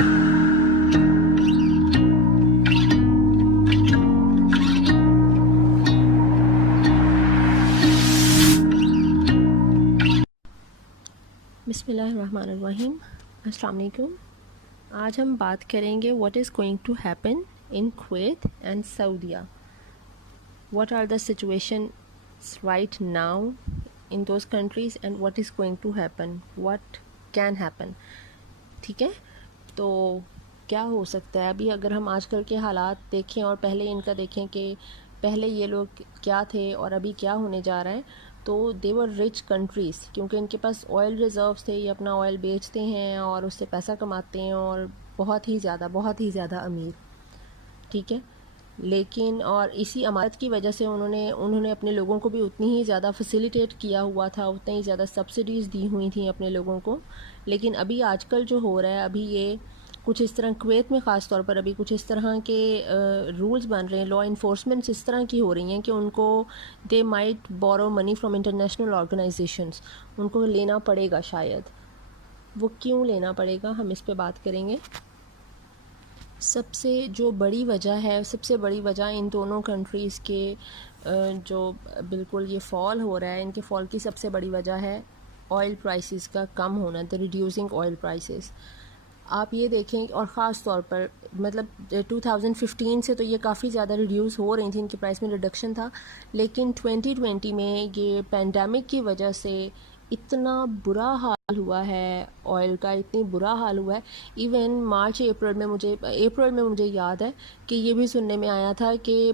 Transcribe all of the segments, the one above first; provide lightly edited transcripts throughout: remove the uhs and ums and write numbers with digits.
बिस्मिल्लाहिर्रहमानिर्रहीम। अस्सलाम वालेकुम। आज हम बात करेंगे what is going to happen in Kuwait and Saudia. What are the situations right now in those countries and what is going to happen, what can happen. ठीक है, तो क्या हो सकता है अभी अगर हम आजकल के हालात देखें और पहले इनका देखें कि पहले ये लोग क्या थे और अभी क्या होने जा रहा है, तो दे वर रिच कंट्रीज़, क्योंकि इनके पास ऑयल रिज़र्व्स थे, ये अपना ऑयल बेचते हैं और उससे पैसा कमाते हैं और बहुत ही ज़्यादा अमीर। ठीक है, लेकिन और इसी अमारत की वजह से उन्होंने अपने लोगों को भी उतनी ही ज़्यादा फैसिलिटेट किया हुआ था, उतनी ही ज़्यादा सब्सिडीज़ दी हुई थी अपने लोगों को। लेकिन अभी आजकल जो हो रहा है, अभी ये कुछ इस तरह कुवैत में ख़ास तौर पर अभी कुछ इस तरह के रूल्स बन रहे हैं, लॉ इन्फोर्समेंट्स इस तरह की हो रही हैं कि उनको they might borrow money from international organisations, उनको लेना पड़ेगा शायद। वो क्यों लेना पड़ेगा, हम इस पे बात करेंगे। सबसे बड़ी वजह इन दोनों कंट्रीज़ के जो बिल्कुल ये फॉल हो रहा है, इनके फॉल की सबसे बड़ी वजह है ऑयल प्राइसेस का कम होना, द रिड्यूसिंग ऑयल प्राइसेस। आप ये देखें, और ख़ास तौर पर मतलब 2015 से तो ये काफ़ी ज़्यादा रिड्यूस हो रही थी, इनकी प्राइस में रिडक्शन था, लेकिन 2020 में ये पैंडमिक की वजह से इतना बुरा हाल हुआ है ऑयल का, इतनी बुरा हाल हुआ है। इवन अप्रैल में मुझे याद है कि ये भी सुनने में आया था कि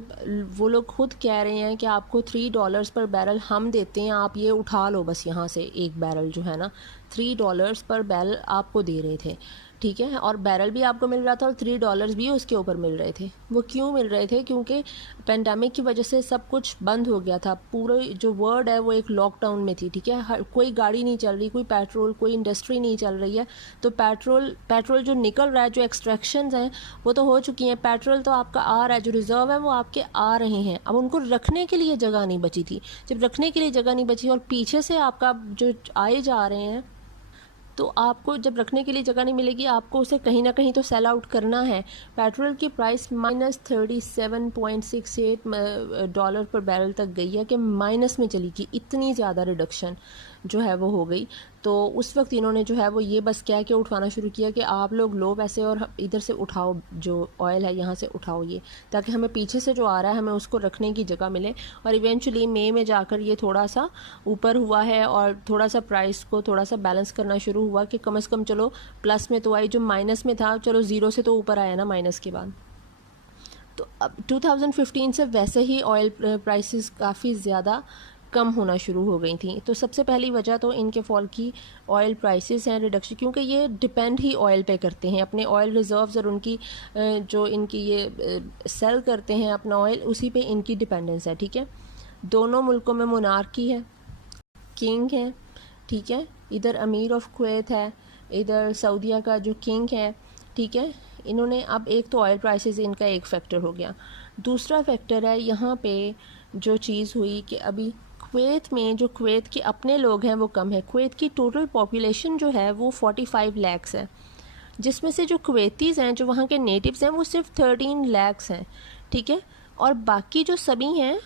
वो लोग खुद कह रहे हैं कि आपको $3 पर बैरल हम देते हैं, आप ये उठा लो बस यहाँ से, एक बैरल जो है ना $3 पर बैरल आपको दे रहे थे। ठीक है, और बैरल भी आपको मिल रहा था और $3 भी उसके ऊपर मिल रहे थे। वो क्यों मिल रहे थे? क्योंकि पेंडेमिक की वजह से सब कुछ बंद हो गया था, पूरे जो वर्ल्ड है वो एक लॉकडाउन में थी। ठीक है, कोई गाड़ी नहीं चल रही, कोई पेट्रोल, कोई इंडस्ट्री नहीं चल रही है, तो पेट्रोल जो निकल रहा है, जो एक्सट्रैक्शंस हैं वो तो हो चुकी हैं, पेट्रोल तो आपका आ रहा है, जो रिज़र्व है वो आपके आ रहे हैं। अब उनको रखने के लिए जगह नहीं बची थी, जब रखने के लिए जगह नहीं बची और पीछे से आपका जो आए जा रहे हैं, तो आपको जब रखने के लिए जगह नहीं मिलेगी, आपको उसे कहीं ना कहीं तो सेल आउट करना है। पेट्रोल की प्राइस -$37.68 पर बैरल तक गई है, कि माइनस में चली गई, इतनी ज़्यादा रिडक्शन जो है वो हो गई। तो उस वक्त इन्होंने जो है वो ये बस कह के उठवाना शुरू किया कि आप लोग लो पैसे और इधर से उठाओ, जो ऑयल है यहाँ से उठाओ ये, ताकि हमें पीछे से जो आ रहा है हमें उसको रखने की जगह मिले। और इवेंचुअली मई में जाकर ये थोड़ा सा ऊपर हुआ है और थोड़ा सा प्राइस को थोड़ा सा बैलेंस करना शुरू हुआ कि कम से कम चलो प्लस में तो आई, जो माइनस में था चलो ज़ीरो से तो ऊपर आया ना माइनस के बाद। तो अब 2015 से वैसे ही ऑयल प्राइसेस काफ़ी ज़्यादा कम होना शुरू हो गई थी। तो सबसे पहली वजह तो इनके फॉल की ऑयल प्राइसेस हैं, रिडक्शन, क्योंकि ये डिपेंड ही ऑयल पे करते हैं, अपने ऑयल रिज़र्व्स और उनकी जो इनकी ये सेल करते हैं अपना ऑयल, उसी पे इनकी डिपेंडेंस है। ठीक है, दोनों मुल्कों में मोनार्की है, किंग है। ठीक है, इधर अमीर ऑफ कुवैत है, इधर सऊदीया का जो किंग है। ठीक है, इन्होंने अब एक तो ऑयल प्राइसेस इनका एक फैक्टर हो गया। दूसरा फैक्टर है यहाँ पे जो चीज़ हुई कि अभी कुवैत में जो कुवैत के अपने लोग हैं वो कम है। कुवैत की टोटल पॉपुलेशन जो है वो 45 लाख है, जिसमें से जो कुवैतीज़ हैं, जो वहाँ के नेटिव्स हैं, वो सिर्फ 13 लाख हैं। ठीक है, और बाकी जो सभी हैं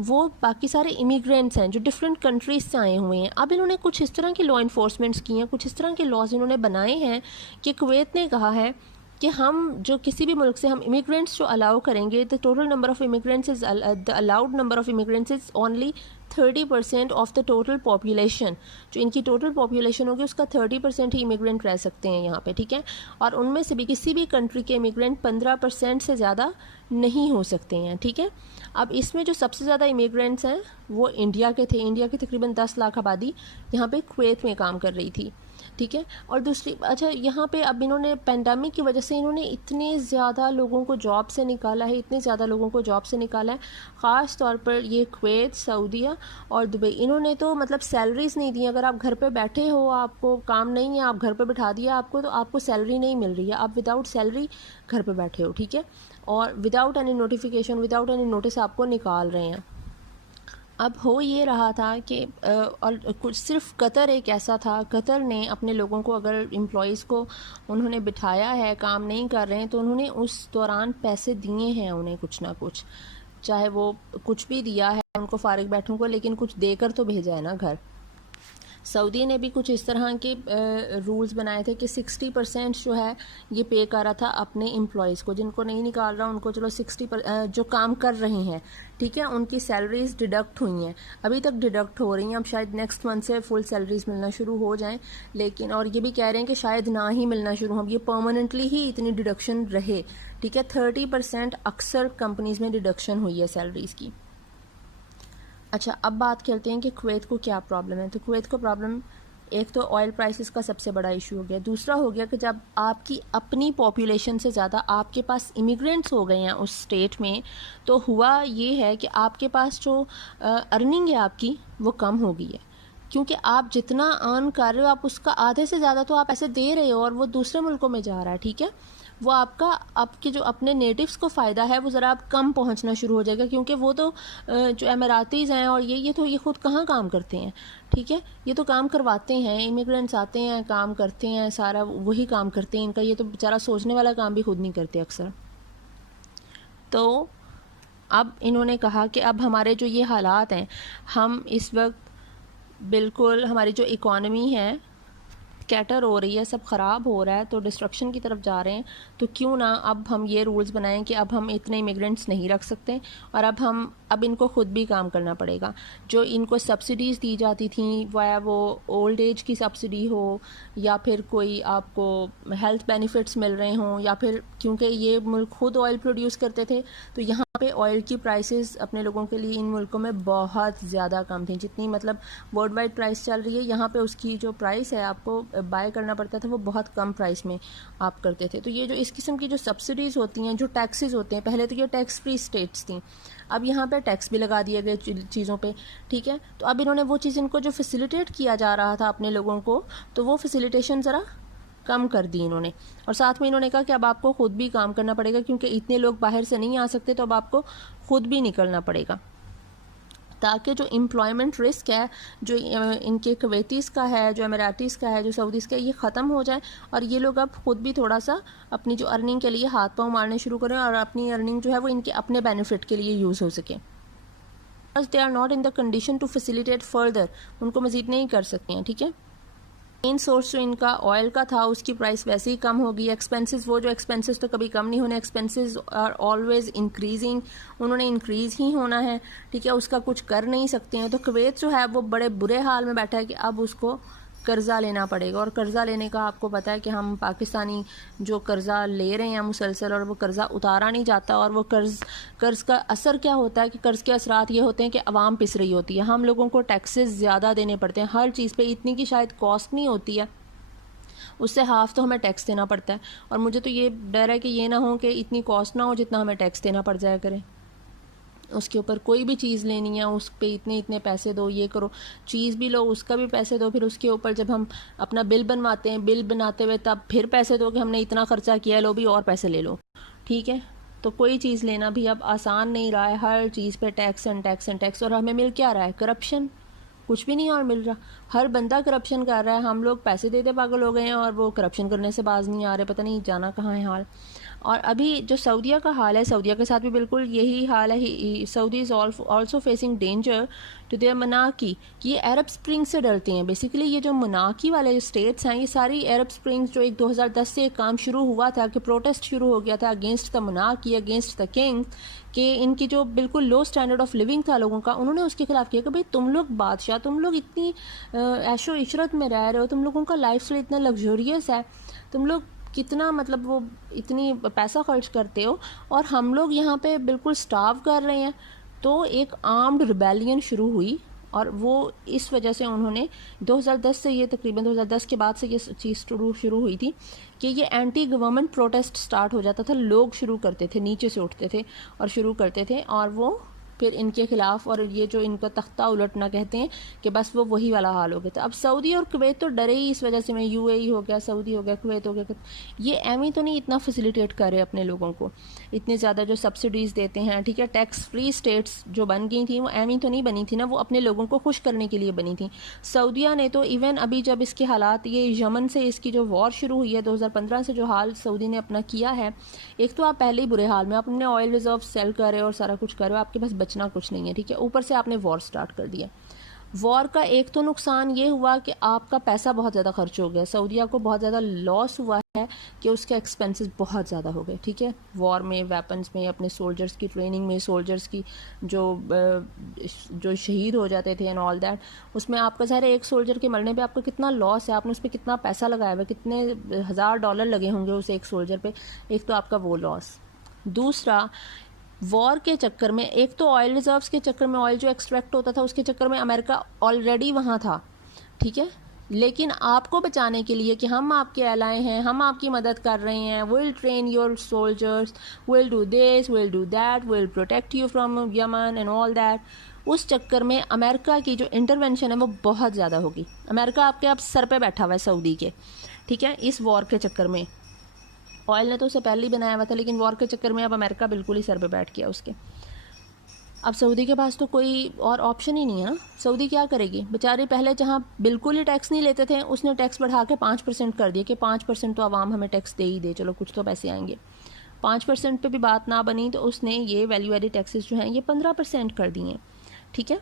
वो बाकी सारे इमिग्रेंट्स हैं जो डिफरेंट कंट्रीज़ से आए हुए हैं। अब इन्होंने कुछ इस तरह के लॉ इन्फोर्समेंट्स किए हैं, कुछ इस तरह के लॉज इन्होंने बनाए हैं कि कुवैत ने कहा है कि हम जो किसी भी मुल्क से हम इमिग्रेंट्स जो अलाउ करेंगे, the total number of immigrants is the allowed number of immigrants is only 30% of the total population. जो इनकी टोटल पॉपुलेशन होगी उसका 30% ही इमिग्रेंट रह सकते हैं यहाँ पे। ठीक है, और उनमें से भी किसी भी कंट्री के इमिग्रेंट 15% से ज़्यादा नहीं हो सकते हैं। ठीक है, अब इसमें जो सबसे ज़्यादा इमिग्रेंट्स हैं वो इंडिया के थे। इंडिया की तकरीबन 10 लाख आबादी यहाँ पे कुवैत में काम कर रही थी। ठीक है, और दूसरी अच्छा, यहाँ पे अब इन्होंने पेंडेमिक की वजह से इन्होंने इतने ज़्यादा लोगों को जॉब से निकाला है, ख़ास तौर पर ये कुवैत, सऊदीया और दुबई। इन्होंने तो मतलब सैलरीज़ नहीं दी। अगर आप घर पे बैठे हो, आपको काम नहीं है, आप घर पे बिठा दिया आपको, तो आपको सैलरी नहीं मिल रही है, आप विदाउट सैलरी घर पे बैठे हो। ठीक है, और without any notification, without any notice आपको निकाल रहे हैं। अब हो ये रहा था कि और कुछ सिर्फ कतर एक ऐसा था, कतर ने अपने लोगों को अगर एम्प्लॉइज़ को उन्होंने बिठाया है, काम नहीं कर रहे हैं, तो उन्होंने उस दौरान पैसे दिए हैं उन्हें कुछ ना कुछ, चाहे वो कुछ भी दिया है उनको फारिग बैठों को, लेकिन कुछ देकर तो भेजा है ना घर। सऊदी ने भी कुछ इस तरह के रूल्स बनाए थे कि 60% जो है ये पे कर रहा था अपने एम्प्लॉयज़ को, जिनको नहीं निकाल रहा उनको चलो 60 जो काम कर रहे हैं, ठीक है, उनकी सैलरीज डिडक्ट हुई हैं, अभी तक डिडक्ट हो रही हैं, अब शायद नेक्स्ट मंथ से फुल सैलरीज मिलना शुरू हो जाएं, लेकिन और ये भी कह रहे हैं कि शायद ना ही मिलना शुरू हो, अब ये परमानेंटली ही इतनी डिडक्शन रहे, ठीक है। 30% अक्सर कंपनीज़ में डिडक्शन हुई है सैलरीज़ की। अच्छा, अब बात करते हैं कि कुवैत को क्या प्रॉब्लम है। तो कुवैत को प्रॉब्लम, एक तो ऑयल प्राइसेस का सबसे बड़ा इशू हो गया, दूसरा हो गया कि जब आपकी अपनी पॉपुलेशन से ज़्यादा आपके पास इमिग्रेंट्स हो गए हैं उस स्टेट में, तो हुआ ये है कि आपके पास जो अर्निंग है आपकी वो कम हो गई है, क्योंकि आप जितना अर्न कर रहे हो आप उसका आधे से ज़्यादा तो आप ऐसे दे रहे हो और वो दूसरे मुल्कों में जा रहा है, ठीक है। वो आपका आपके जो अपने नेटिव्स को फ़ायदा है वो ज़रा आप कम पहुंचना शुरू हो जाएगा, क्योंकि वो तो जो एमिरातीज़ हैं और ये तो ये खुद कहाँ काम करते हैं, ठीक है, ये तो काम करवाते हैं, इमिग्रेंट्स आते हैं काम करते हैं, सारा वही काम करते हैं इनका, ये तो बेचारा सोचने वाला काम भी खुद नहीं करते अक्सर। तो अब इन्होंने कहा कि अब हमारे जो ये हालात हैं, हम इस वक्त बिल्कुल हमारी जो इकॉनमी है कैटर हो रही है, सब ख़राब हो रहा है, तो डिस्ट्रक्शन की तरफ जा रहे हैं, तो क्यों ना अब हम ये रूल्स बनाएं कि अब हम इतने इमिग्रेंट्स नहीं रख सकते और अब इनको ख़ुद भी काम करना पड़ेगा। जो इनको सब्सिडीज़ दी जाती थी, वाया वो ओल्ड एज की सब्सिडी हो या फिर कोई आपको हेल्थ बेनिफिट्स मिल रहे हों, या फिर क्योंकि ये मुल्क खुद ऑयल प्रोड्यूस करते थे, तो यहाँ पे ऑयल की प्राइसेस अपने लोगों के लिए इन मुल्कों में बहुत ज़्यादा कम थी, जितनी मतलब वर्ल्ड वाइड प्राइस चल रही है यहाँ पे उसकी जो प्राइस है आपको बाय करना पड़ता था वो बहुत कम प्राइस में आप करते थे। तो ये जो इस किस्म की जो सब्सिडीज़ होती हैं, जो टैक्सेस होते हैं, पहले तो ये टैक्स फ्री स्टेट्स थी, अब यहाँ पे टैक्स भी लगा दिए गए चीज़ों पे, ठीक है। तो अब इन्होंने वो चीज़, इनको जो फैसिलिटेट किया जा रहा था अपने लोगों को, तो वो फैसिलिटेशन ज़रा कम कर दी इन्होंने, और साथ में इन्होंने कहा कि अब आपको ख़ुद भी काम करना पड़ेगा, क्योंकि इतने लोग बाहर से नहीं आ सकते, तो अब आपको ख़ुद भी निकलना पड़ेगा, ताकि जो एम्प्लॉयमेंट रिस्क है जो इनके कुवैतीज़ का है, जो अमीरातीज़ का है, जो सऊदीज़ का है, ये ख़त्म हो जाए और ये लोग अब ख़ुद भी थोड़ा सा अपनी जो अर्निंग के लिए हाथ पाँव मारने शुरू करें और अपनी अर्निंग जो है वो इनके अपने बेनिफिट के लिए यूज़ हो सके। They are not in the condition to facilitate further, उनको मज़ीद नहीं कर सकते हैं, ठीक है। मेन सोर्स जो इनका ऑयल का था उसकी प्राइस वैसे ही कम हो गई, एक्सपेंसेस, वो जो एक्सपेंसेस तो कभी कम नहीं होने, एक्सपेंसेस आर ऑलवेज इंक्रीजिंग, उन्होंने इंक्रीज़ ही होना है, ठीक है, उसका कुछ कर नहीं सकते हैं। तो कुवैत जो है वो बड़े बुरे हाल में बैठा है कि अब उसको कर्ज़ा लेना पड़ेगा, और कर्ज़ा लेने का आपको पता है कि हम पाकिस्तानी जो कर्ज़ा ले रहे हैं मुसलसल, और वो कर्ज़ा उतारा नहीं जाता, और वो कर्ज़ का असर क्या होता है कि कर्ज़ के असरात ये होते हैं कि आवाम पिस रही होती है, हम लोगों को टैक्सेस ज़्यादा देने पड़ते हैं, हर चीज़ पे इतनी की शायद कॉस्ट नहीं होती है, उससे हाफ़ तो हमें टैक्स देना पड़ता है, और मुझे तो ये डर है कि ये ना हो कि इतनी कॉस्ट ना हो जितना हमें टैक्स देना पड़ जाया करे। उसके ऊपर कोई भी चीज़ लेनी है उस पे इतने इतने पैसे दो, ये करो, चीज़ भी लो उसका भी पैसे दो, फिर उसके ऊपर जब हम अपना बिल बनवाते हैं, बिल बनाते हुए तब फिर पैसे दो कि हमने इतना ख़र्चा किया, लो भी और पैसे ले लो, ठीक है। तो कोई चीज़ लेना भी अब आसान नहीं रहा है, हर चीज़ पे tax and tax and tax, और हमें मिल क्या रहा है? करप्शन, कुछ भी नहीं और मिल रहा, हर बंदा करप्शन कर रहा है, हम लोग पैसे देते पागल हो गए हैं और वो करप्शन करने से बाज नहीं आ रहे, पता नहीं जाना कहाँ है हाल। और अभी जो सऊदीया का हाल है, सऊदीया के साथ भी बिल्कुल यही हाल है, Saudi is also facing danger to their मनाकी, कि ये अरब स्प्रिंग से डरते हैं। बेसिकली ये जो मनाकी वाले स्टेट्स हैं, ये सारी अरब स्प्रिंग्स जो 2010 से एक काम शुरू हुआ था कि प्रोटेस्ट शुरू हो गया था अगेंस्ट द मनाकी, अगेंस्ट द किंग, कि इनकी जो बिल्कुल लो स्टैंडर्ड ऑफ लिविंग था लोगों का, उन्होंने उसके खिलाफ किया कि भाई तुम लोग बादशाह, तुम लोग इतनी ऐशो इशरत में रह रहे हो, तुम लोगों का लाइफ स्टाइल इतना लग्जरियस है, तुम लोग कितना मतलब वो इतनी पैसा खर्च करते हो, और हम लोग यहाँ पे बिल्कुल स्टार्व कर रहे हैं। तो एक आर्म्ड रिबेलियन शुरू हुई, और वो इस वजह से उन्होंने 2010 से, ये तकरीबन 2010 के बाद से ये चीज़ शुरू हुई थी कि ये एंटी गवर्नमेंट प्रोटेस्ट स्टार्ट हो जाता था, लोग शुरू करते थे, नीचे से उठते थे और शुरू करते थे, और वो फिर इनके ख़िलाफ़, और ये जो इनका तख्ता उलटना कहते हैं कि बस वो वही वाला हाल हो गया था। अब सऊदी और कुवैत तो डरे ही इस वजह से, मैं यूएई हो गया, सऊदी हो गया, कुवैत हो गया, ये एमी तो नहीं इतना फैसिलिटेट कर रहे अपने लोगों को, इतने ज़्यादा जो सब्सिडीज़ देते हैं, ठीक है, टैक्स फ्री स्टेट्स जो बन गई थी वो एमी तो नहीं बनी थी ना, वो अपने लोगों को खुश करने के लिए बनी थी। सऊदिया ने तो इवन अभी जब इसके हालात, ये यमन से इसकी जो वॉर शुरू हुई है 2015 से, जो हाल सऊदी ने अपना किया है, एक तो आप पहले ही बुरे हाल में, अपने ऑयल रिजर्व सेल कर रहे हो और सारा कुछ कर रहे हो, आपके पास बचना कुछ नहीं है, ठीक है, ऊपर से आपने वॉर स्टार्ट कर दिया। वॉर का एक तो नुकसान ये हुआ कि आपका पैसा बहुत ज़्यादा खर्च हो गया, सऊदिया को बहुत ज़्यादा लॉस हुआ है कि उसके एक्सपेंसेस बहुत ज़्यादा हो गए, ठीक है, वॉर में, वेपन्स में, अपने सोल्जर्स की ट्रेनिंग में, सोल्जर्स की जो शहीद हो जाते थे एंड ऑल दैट, उसमें आपका ज़ाहिर एक सोल्जर के मरने पे आपका कितना लॉस है, आपने उस पर कितना पैसा लगाया हुआ, कितने $1000 लगे होंगे उस एक सोल्जर पे, एक तो आपका वो लॉस। दूसरा, वॉर के चक्कर में, एक तो ऑयल रिजर्व्स के चक्कर में, ऑयल जो एक्सट्रैक्ट होता था उसके चक्कर में अमेरिका ऑलरेडी वहाँ था, ठीक है, लेकिन आपको बचाने के लिए कि हम आपके एलाय हैं, हम आपकी मदद कर रहे हैं, will train your soldiers, will do this, will do that, will protect you from Yemen and all that, उस चक्कर में अमेरिका की जो इंटरवेंशन है वो बहुत ज़्यादा होगी। अमेरिका आपके अब सर पे बैठा हुआ है सऊदी के, ठीक है, इस वॉर के चक्कर में। ऑयल ने तो उसे पहले ही बनाया हुआ था, लेकिन वॉर के चक्कर में अब अमेरिका बिल्कुल ही सर पे बैठ गया उसके। अब सऊदी के पास तो कोई और ऑप्शन ही नहीं है ना, सऊदी क्या करेगी बेचारे, पहले जहाँ बिल्कुल ही टैक्स नहीं लेते थे उसने टैक्स बढ़ा के 5% कर दिया कि 5% तो आवाम हमें टैक्स दे ही दे, चलो कुछ तो पैसे आएंगे। 5% पे भी बात ना बनी तो उसने ये वैल्यू एडेड टैक्सेस जो हैं ये 15% कर दिए, ठीक है।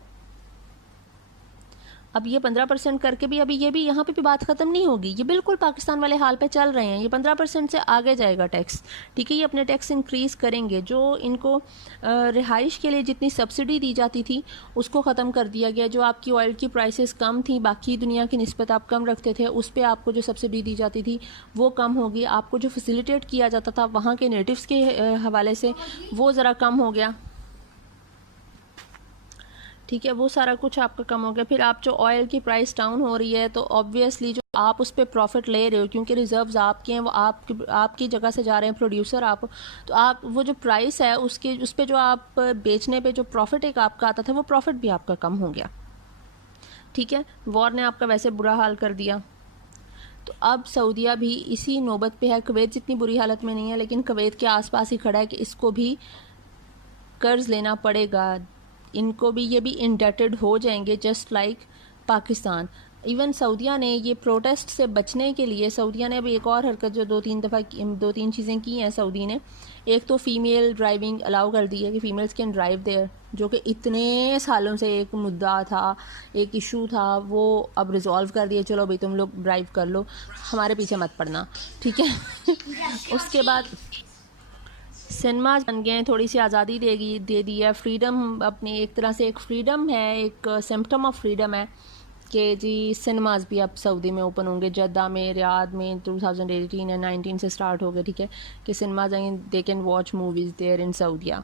अब ये 15% करके भी अभी ये भी यहाँ पे भी बात ख़त्म नहीं होगी, ये बिल्कुल पाकिस्तान वाले हाल पे चल रहे हैं, ये 15% से आगे जाएगा टैक्स, ठीक है, ये अपने टैक्स इंक्रीज़ करेंगे। जो इनको रिहाइश के लिए जितनी सब्सिडी दी जाती थी उसको ख़त्म कर दिया गया, जो आपकी ऑयल की प्राइसेस कम थी, बाकी दुनिया की निस्बत आप कम रखते थे, उस पर आपको जो सब्सिडी दी जाती थी वो कम होगी, आपको जो फैसिलिटेट किया जाता था वहाँ के नेटिव्स के हवाले से वो ज़रा कम हो गया, ठीक है, वो सारा कुछ आपका कम हो गया। फिर आप जो ऑयल की प्राइस डाउन हो रही है तो ऑब्वियसली जो आप उस पर प्रॉफिट ले रहे हो, क्योंकि रिजर्व्स आपके हैं, वो आपकी जगह से जा रहे हैं, प्रोड्यूसर आप, तो आप वो जो प्राइस है उसके उस पर जो आप बेचने पे जो प्रॉफिट एक आपका आता था वो प्रॉफिट भी आपका कम हो गया, ठीक है। वॉर ने आपका वैसे बुरा हाल कर दिया, तो अब सऊदिया भी इसी नौबत पे है। कुवैत जितनी बुरी हालत में नहीं है, लेकिन कुवैत के आसपास ही खड़ा है कि इसको भी कर्ज लेना पड़ेगा, इनको भी, ये भी इंडेटेड हो जाएंगे जस्ट लाइक पाकिस्तान। इवन सऊदिया ने ये प्रोटेस्ट से बचने के लिए, सऊदिया ने अभी एक और हरकत जो दो तीन चीज़ें की हैं सऊदी ने, एक तो फ़ीमेल ड्राइविंग अलाउ कर दी है कि फ़ीमेल्स कैन ड्राइव देयर, जो कि इतने सालों से एक मुद्दा था, एक इशू था, वो अब रिजॉल्व कर दिया, चलो भाई तुम लोग ड्राइव कर लो, हमारे पीछे मत पड़ना, ठीक है। उसके बाद सिनेमाज बन गए हैं, थोड़ी सी आज़ादी दे दी है, फ्रीडम, अपनी एक तरह से एक फ्रीडम है, एक सिम्पटम ऑफ फ्रीडम है कि जी सिनेमाज भी अब सऊदी में ओपन होंगे, जद्दा में, रियाद में 2018 या 19 से स्टार्ट हो गए, ठीक है, कि सिनेमाज आएंगे, they can watch movies there in Saudia.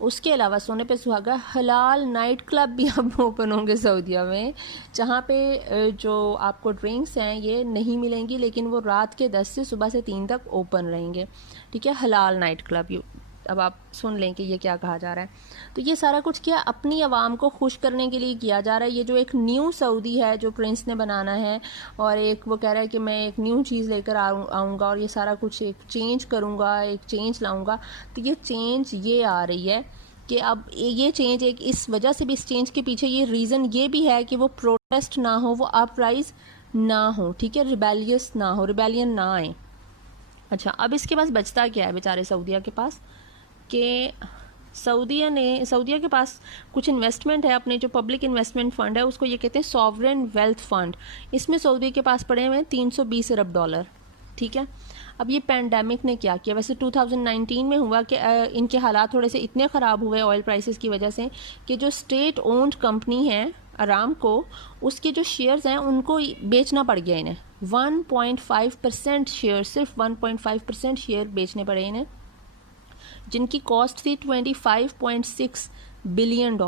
उसके अलावा सोने पे सुहागा हलाल नाइट क्लब भी अब ओपन होंगे सऊदिया में, जहाँ पे जो आपको ड्रिंक्स हैं ये नहीं मिलेंगी, लेकिन वो रात के 10 से सुबह से 3 तक ओपन रहेंगे, ठीक है, हलाल नाइट क्लब। अब आप सुन लें कि ये क्या कहा जा रहा है। तो ये सारा कुछ क्या अपनी आवाम को खुश करने के लिए किया जा रहा है। ये जो एक न्यू सऊदी है जो प्रिंस ने बनाना है, और एक वो कह रहा है कि मैं एक न्यू चीज़ लेकर आऊँगा और ये सारा कुछ एक चेंज करूँगा, एक चेंज लाऊँगा। तो ये चेंज ये आ रही है कि अब ये चेंज एक इस वजह से भी, इस चेंज के पीछे ये रीज़न ये भी है कि वो प्रोटेस्ट ना हो, वो अपराइज ना हो, ठीक है, रिबेलियस ना हो, रिबेलियन ना आए। अच्छा, अब इसके पास बचता क्या है बेचारे सऊदिया के पास, कि सऊदिया के पास कुछ इन्वेस्टमेंट है, अपने जो पब्लिक इन्वेस्टमेंट फ़ंड है उसको ये कहते हैं सॉवरेन वेल्थ फ़ंड। इसमें सऊदी के पास पड़े हुए हैं $320 अरब, ठीक है। अब ये पैंडेमिक ने क्या किया, वैसे 2019 में हुआ कि इनके हालात थोड़े से इतने ख़राब हुए ऑयल प्राइसेस की वजह से कि जो स्टेट ओन्ड कंपनी है अरामको, उसके जो शेयर्स हैं उनको बेचना पड़ गया इन्हें। 1.5% शेयर, सिर्फ 1.5% शेयर बेचने पड़े इन्हें, जिनकी कॉस्ट थी $25.6 बिलियन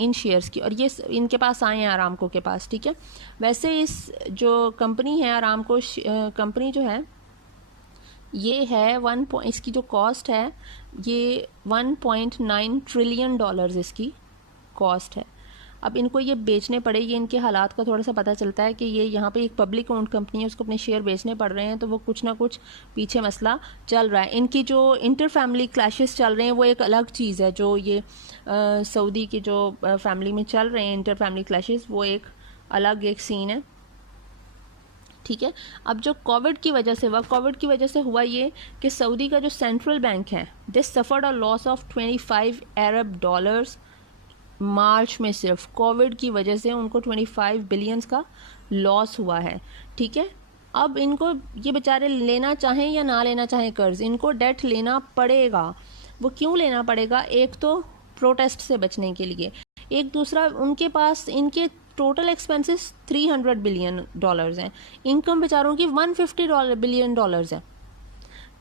इन शेयर्स की, और ये इनके पास आए हैं अरामको के पास, ठीक है। वैसे इस जो कंपनी है अरामको कंपनी जो है ये है इसकी जो कॉस्ट है ये 1.9 ट्रिलियन डॉलर्स इसकी कॉस्ट है। अब इनको ये बेचने पड़े, ये इनके हालात का थोड़ा सा पता चलता है कि ये यहाँ पे एक पब्लिक ओन्ड कंपनी है, उसको अपने शेयर बेचने पड़ रहे हैं, तो वो कुछ ना कुछ पीछे मसला चल रहा है। इनकी जो इंटर फैमिली क्लैशेस चल रहे हैं वो एक अलग चीज़ है, जो ये सऊदी की जो फैमिली में चल रहे हैं इंटर फैमिली क्लैशेस, वो एक अलग एक सीन है, ठीक है। अब जो कोविड की वजह से हुआ ये कि सऊदी का जो सेंट्रल बैंक है, this suffered a loss of 25 अरब डॉलर्स मार्च में। सिर्फ कोविड की वजह से उनको 25 बिलियंस का लॉस हुआ है, ठीक है। अब इनको ये बेचारे लेना चाहें या ना लेना चाहें कर्ज, इनको डेट लेना पड़ेगा। वो क्यों लेना पड़ेगा? एक तो प्रोटेस्ट से बचने के लिए, एक दूसरा उनके पास इनके टोटल एक्सपेंसेस 300 बिलियन डॉलर्स हैं, इनकम बेचारों की 150 बिलियन डॉलर्स है,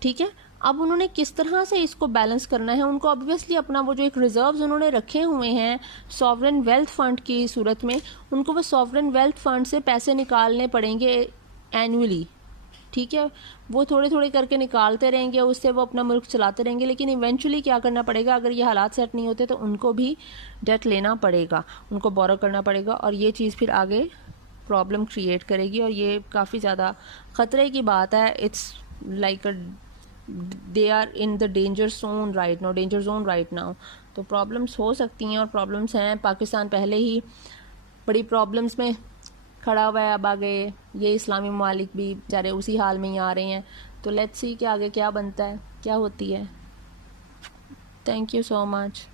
ठीक है। अब उन्होंने किस तरह से इसको बैलेंस करना है? उनको ऑब्वियसली अपना वो जो एक रिजर्व्स उन्होंने रखे हुए हैं सॉवरेन वेल्थ फंड की सूरत में, उनको वो सॉवरेन वेल्थ फंड से पैसे निकालने पड़ेंगे एनुअली, ठीक है। वो थोड़े थोड़े करके निकालते रहेंगे, उससे वो अपना मुल्क चलाते रहेंगे, लेकिन इवेंचुअली क्या करना पड़ेगा, अगर ये हालात सेट नहीं होते तो उनको भी डेट लेना पड़ेगा, उनको बोरो करना पड़ेगा, और ये चीज़ फिर आगे प्रॉब्लम क्रिएट करेगी, और ये काफ़ी ज़्यादा ख़तरे की बात है। It's like they are in the danger zone right now. तो प्रॉब्लम्स हो सकती हैं, और प्रॉब्लम्स हैं। पाकिस्तान पहले ही बड़ी प्रॉब्लम्स में खड़ा हुआ है, अब आगे ये इस्लामी ममालिक भी बेचारे उसी हाल में ही आ रहे हैं। तो लेट्स सी कि आगे क्या बनता है, क्या होती है। Thank you so much.